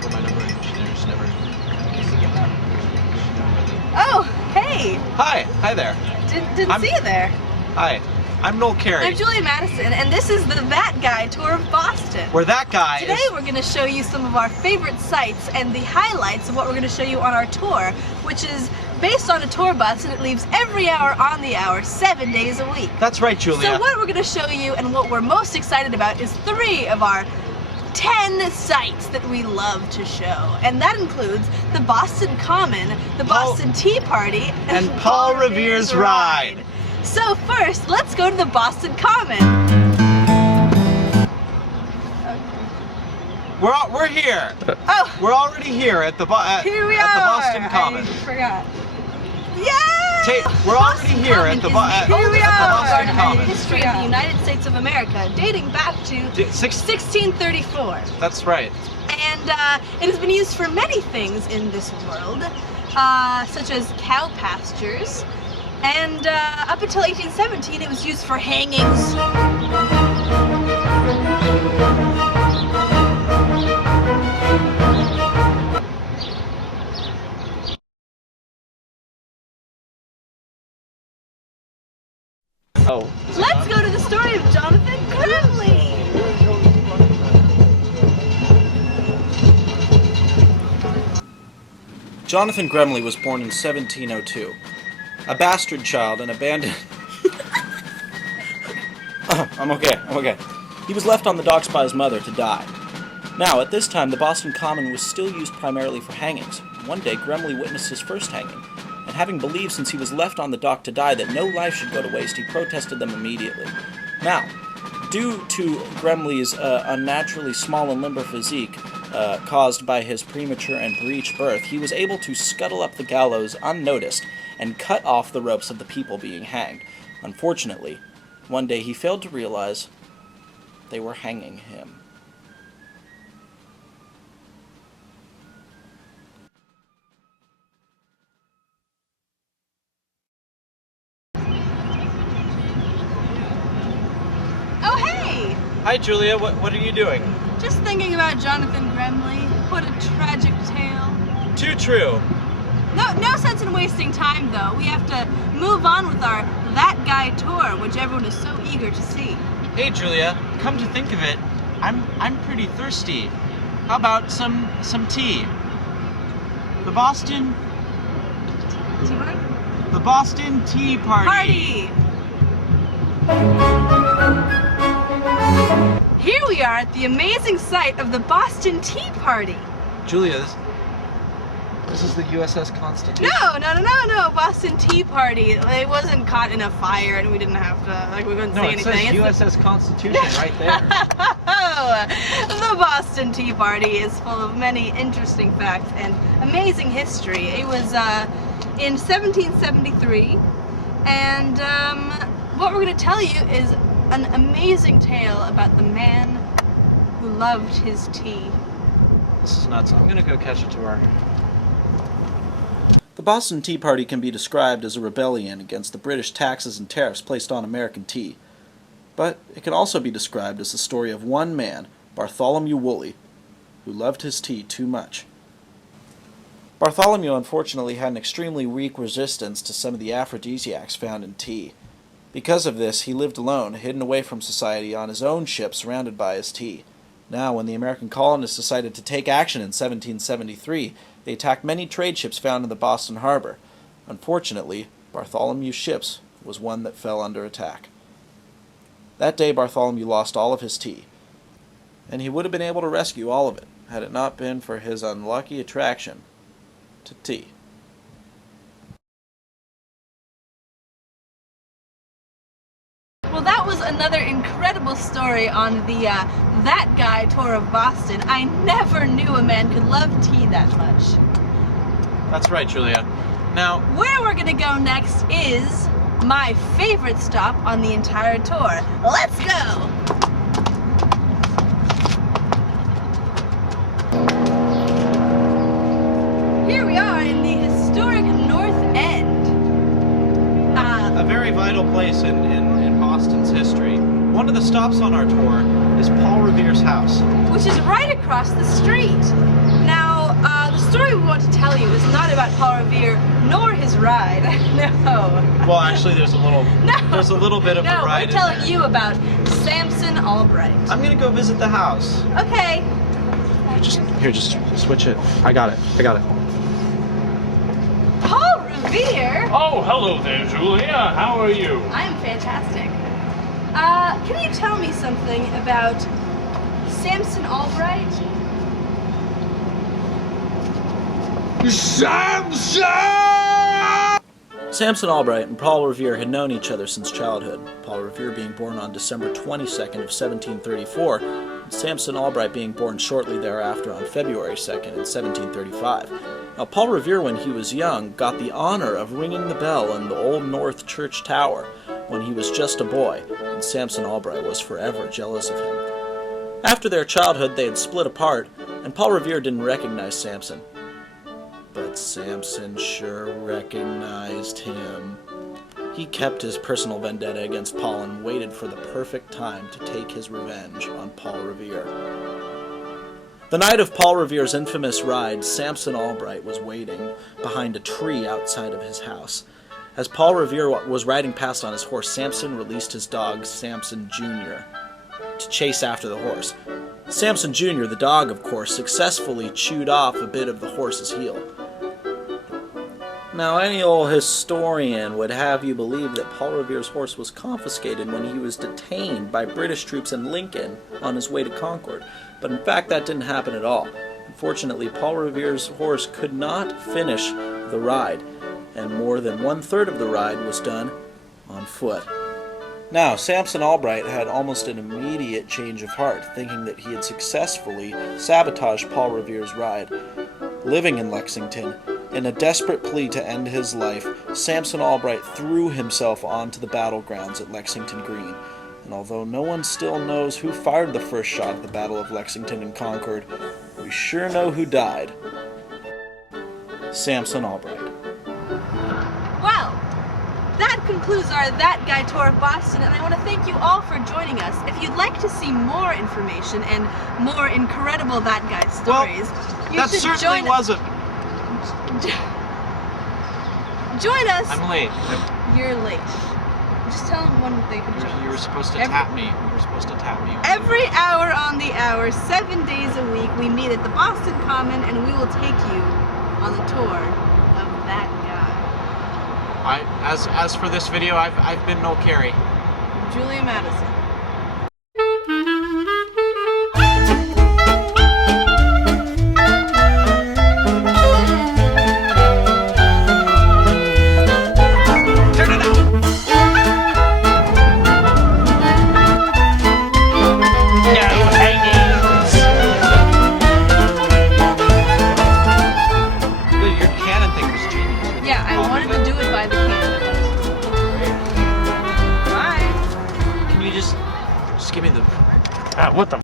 disable my number and there's never... Oh, hey! Hi there. Didn't see you there. Hi, I'm Noel Carey. I'm Julia Madison, and this is the That Guy Tour of Boston. Where that guy Today we're going to show you some of our favorite sites and the highlights of what we're going to show you on our tour, which is based on a tour bus, and it leaves every hour on the hour, 7 days a week. That's right, Julia. So what we're going to show you and what we're most excited about is 3 of our 10 sites that we love to show. And that includes the Boston Common, the Boston Tea Party, and Paul Revere's Ride. So first, let's go to the Boston Common. We're here. Oh, We're already here at the here we at are. the Boston Common. I forgot. Yay! We're already here at the Boston Common. The history of the United States of America, dating back to 1634. That's right. And it has been used for many things in this world, such as cow pastures. And up until 1817, it was used for hangings. Oh. Let's go to the story of Jonathan Gremley. Jonathan Gremley was born in 1702. A bastard child and abandoned... I'm okay. He was left on the docks by his mother to die. Now, at this time, the Boston Common was still used primarily for hangings. One day, Gremley witnessed his first hanging, and having believed since he was left on the dock to die that no life should go to waste, he protested them immediately. Now, due to Gremley's unnaturally small and limber physique, caused by his premature and breech birth, he was able to scuttle up the gallows unnoticed and cut off the ropes of the people being hanged. Unfortunately, one day he failed to realize they were hanging him. Oh, hey! Hi, Julia. What are you doing? Just thinking about Jonathan Gremley. What a tragic tale. Too true. No sense in wasting time, though. We have to move on with our That Guy tour, which everyone is so eager to see. Hey, Julia. Come to think of it, I'm pretty thirsty. How about some tea? The Boston Tea Party. Here we are at the amazing site of the Boston Tea Party. Julia, this is the USS Constitution. No, Boston Tea Party. It wasn't caught in a fire and we didn't have to, we couldn't say anything. No, it says USS Constitution right there. The Boston Tea Party is full of many interesting facts and amazing history. It was in 1773, and what we're going to tell you is an amazing tale about the man who loved his tea. This is nuts. I'm gonna go catch a tour. The Boston Tea Party can be described as a rebellion against the British taxes and tariffs placed on American tea. But it can also be described as the story of one man, Bartholomew Woolley, who loved his tea too much. Bartholomew unfortunately had an extremely weak resistance to some of the aphrodisiacs found in tea. Because of this, he lived alone, hidden away from society on his own ship surrounded by his tea. Now, when the American colonists decided to take action in 1773, they attacked many trade ships found in the Boston harbor. Unfortunately, Bartholomew's ships was one that fell under attack. That day, Bartholomew lost all of his tea, and he would have been able to rescue all of it had it not been for his unlucky attraction to tea. Well, that was another incredible story on the That Guy tour of Boston. I never knew a man could love tea that much. That's right, Julia. Now, where we're gonna go next is my favorite stop on the entire tour. Let's go! Here we are in the historic North End. a very vital place in Boston's history. One of the stops on our tour is Paul Revere's house, which is right across the street. Now, the story we want to tell you is not about Paul Revere nor his ride. No. Well, actually, there's a little bit of No, a ride. we're telling you about Samson Albright. I'm gonna go visit the house. Okay. Just switch it. I got it. Paul Revere? Oh, hello there, Julia. How are you? I'm fantastic. Can you tell me something about Samson Albright? Samson Albright and Paul Revere had known each other since childhood, Paul Revere being born on December 22nd of 1734, and Samson Albright being born shortly thereafter on February 2nd in 1735. Now, Paul Revere, when he was young, got the honor of ringing the bell in the Old North Church Tower when he was just a boy, and Samson Albright was forever jealous of him. After their childhood, they had split apart, and Paul Revere didn't recognize Samson. But Samson sure recognized him. He kept his personal vendetta against Paul and waited for the perfect time to take his revenge on Paul Revere. The night of Paul Revere's infamous ride, Samson Albright was waiting behind a tree outside of his house. As Paul Revere was riding past on his horse, Samson released his dog, Samson Jr., to chase after the horse. Samson Jr., the dog, of course, successfully chewed off a bit of the horse's heel. Now, any old historian would have you believe that Paul Revere's horse was confiscated when he was detained by British troops in Lincoln on his way to Concord, but in fact that didn't happen at all. Unfortunately, Paul Revere's horse could not finish the ride, and more than 1/3 of the ride was done on foot. Now, Samson Albright had almost an immediate change of heart, thinking that he had successfully sabotaged Paul Revere's ride. Living in Lexington, in a desperate plea to end his life, Samson Albright threw himself onto the battlegrounds at Lexington Green. And although no one still knows who fired the first shot at the Battle of Lexington and Concord, we sure know who died. Samson Albright. Well, that concludes our That Guy tour of Boston, and I want to thank you all for joining us. If you'd like to see more information and more incredible That Guy stories, you That should certainly wasn't. Join us. I'm late. You're late. Just tell them when they can join You were us. supposed to tap me. Every hour on the hour, 7 days a week, we meet at the Boston Common, and we will take you on the tour of That Guy. As for this video, I've been Noel Carey. Julia Madison. Just give me the... What the